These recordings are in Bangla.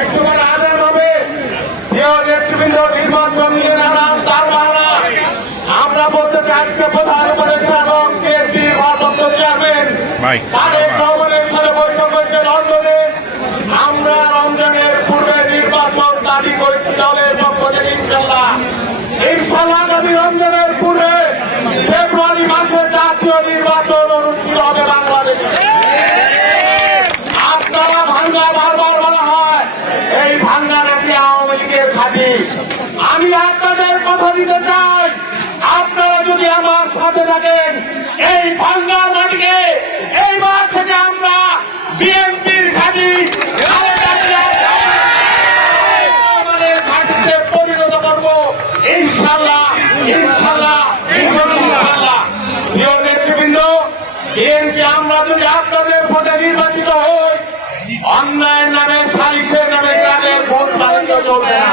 একটুখানি আদান তার প্রধান উপদেষ্টা এবং বিএনপির ভারপ্রাপ্ত চেয়ারম্যান তাদের ভবনের সাথে বৈঠক হয়েছে লন্ডনে। আমরা রমজানের পূর্বে নির্বাচন দাবি করেছি দলের পক্ষ থেকে ইনশাল্লাহ ইনশাল্লাহ আগামী রমজানের পূর্বে। আমি আপনাদের কথা দিতে চাই। আপনারা যদি আমার সাথে থাকেন এই ভাঙ্গা মাটিকে এইবার থেকে আমরা বিএনপির ঘাঁটি খালেদা আমাদের ঘাঁটিতে পরিণত করব ইনশাল্লাহ ইনশাল্লাহ ইনশাল্লাহ প্রিয় নেতৃবৃন্দ বিএনপি আমরা যদি আপনাদের ভোটে নির্বাচিত হই অন্যায়ের নামে সালিশের নামে তাদের ভোট বাণিজ্য চলবে না।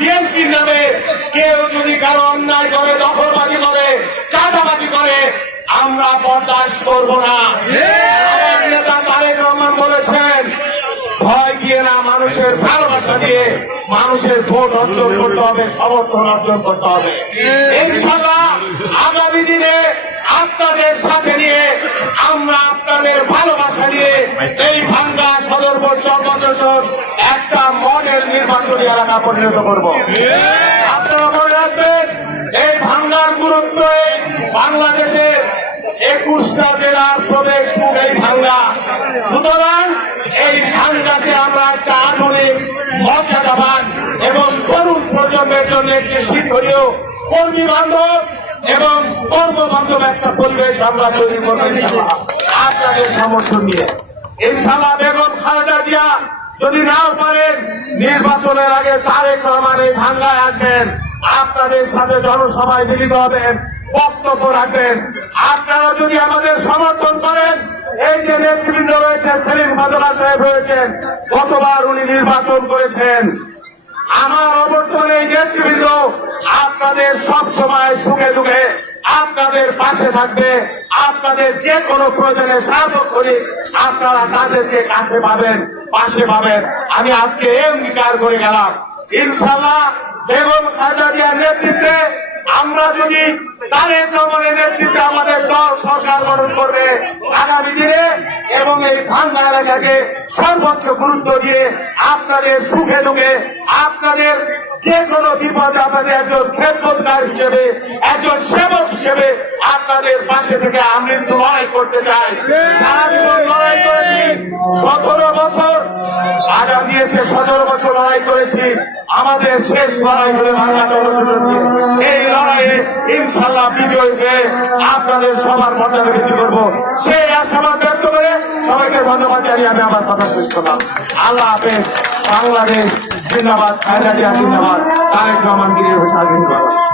বিএনপির নামে কেউ যদি কারও অন্যায় করে, দখলবাজি করে, চাঁদাবাজি করে, আমরা বরদাস্ত করব না। নেতা তারেক রহমান বলেছেন, ভয় দিয়ে না মানুষের ভালোবাসা দিয়ে মানুষের ভোট অর্জন করতে হবে, সমর্থন অর্জন করতে হবে। ইনশাল্লাহ আগামী দিনে আপনাদের সাথে নিয়ে আমরা আপনাদের ভালোবাসা নিয়ে এই ভাঙ্গা সদর বোর্ড একটা মডেল নির্বাচনী এলাকা পরিণত করব। আপনারা মনে রাখবেন, এই ভাঙ্গার গুরুত্ব বাংলাদেশের একুশটা জেলার প্রবেশ মুখ এই ভাঙ্গা। সুতরাং এই ভাঙ্গাকে আমরা একটা আধুনিক মর্যাদাবান এবং তরুণ প্রজন্মের জন্য একটি শিক্ষণীয় কর্মী বান্ধব এবং কর্মবান্ধব একটা পরিবেশ আমরা তৈরি করতে। আপনাদের সমর্থন নিয়ে। ইনশাল্লাহ বেগম খালেদা জিয়া যদি নাও পারেন, নির্বাচনের আগে তারেক রহমান এই ভাঙ্গায় আসবেন। আপনাদের সাথে জনসভায় মিলিত হবেন, বক্তব্য রাখবেন। আপনারা যদি আমাদের সমর্থন করেন, এই যে নেতৃবৃন্দ রয়েছেন, সেলিম ফাজলা সাহেব রয়েছেন, গতবার উনি নির্বাচন করেছেন। আমার অবর্তমানে নেতৃবৃন্দ আপনাদের সব সময় সুখে দুঃখে আপনাদের পাশে থাকবে, আপনাদের যে কোনো প্রয়োজনে সার্বক্ষণিক আপনারা তাদেরকে কাছে পাবেন, পাশে পাবেন। আমি আজকে অঙ্গীকার করে গেলাম। ইনশাল্লাহ বেগম খালেদা জিয়ার নেতৃত্বে আমরা যদি তারেক রহমানের নেতৃত্বে আমাদের দল সরকার গঠন করবে, আগামী দিনে এবং এই ভাঙ্গা এলাকাকে সর্বোচ্চ গুরুত্ব দিয়ে আপনাদের সুখে দুঃখে, আপনাদের যে কোনো বিপদে আপনাদের একজন খেদমতকার হিসেবে, একজন সেবক হিসেবে আপনাদের পাশে থেকে আমৃত্যু লড়াই করতে চাই। লড়াই করেছি, সতেরো বছর। আগাম দিয়েছে, সতেরো বছর লড়াই করেছি। আমাদের শেষ লড়াই হলে বাংলা এই লড়াইয়ে ইনশাল্লাহ বিজয় হয়ে আপনাদের সবার মর্যাদা বৃদ্ধি করব। সেই আশাবাদ ব্যক্ত করে সবাইকে ধন্যবাদ জানিয়ে আমি আমার কথা শেষ করলাম। আল্লাহ হাফেজ। বাংলাদেশ জিন্দাবাদ জিয়া জিন্দাবাদ। তারেক রহমান গিরির হোসেন জিন্দাবাদ।